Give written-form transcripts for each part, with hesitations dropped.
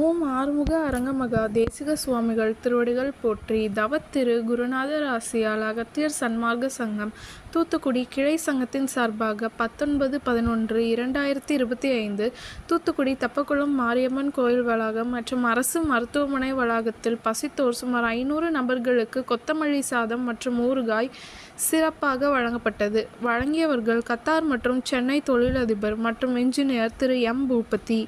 ஓம் ஆறுமுக அரங்கமகா தேசிக சுவாமிகள் திருவடிகள் போற்றி. தவத்திரு குருநாதர் ஆசியால் அகத்தியர் சன்மார்க்க சங்கம் தூத்துக்குடி கிளை சங்கத்தின் சார்பாக 19/11/2025 தூத்துக்குடி தப்பக்குளம் மாரியம்மன் கோயில் வளாகம் மற்றும் அரசு மருத்துவமனை வளாகத்தில் பசித்தோர் சுமார் 500 நபர்களுக்கு கொத்தமல்லி சாதம் மற்றும் ஊறுகாய் சிறப்பாக வழங்கப்பட்டது. வழங்கியவர்கள் கத்தார் மற்றும் சென்னை தொழிலதிபர் மற்றும் என்ஜினியர் திரு எம். பூபதி.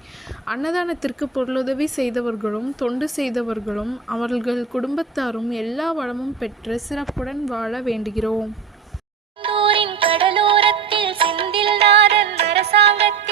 அன்னதானத்திற்கு பொருளுதவி செய்தவர்களும் தொண்டு செய்தவர்களும் அவர்கள் குடும்பத்தாரும் எல்லா வளமும் பெற்று சிறப்புடன் வாழ வேண்டுகிறோம். கடலோரத்தில் செந்தில்நாதன் அரசாங்கத்தில்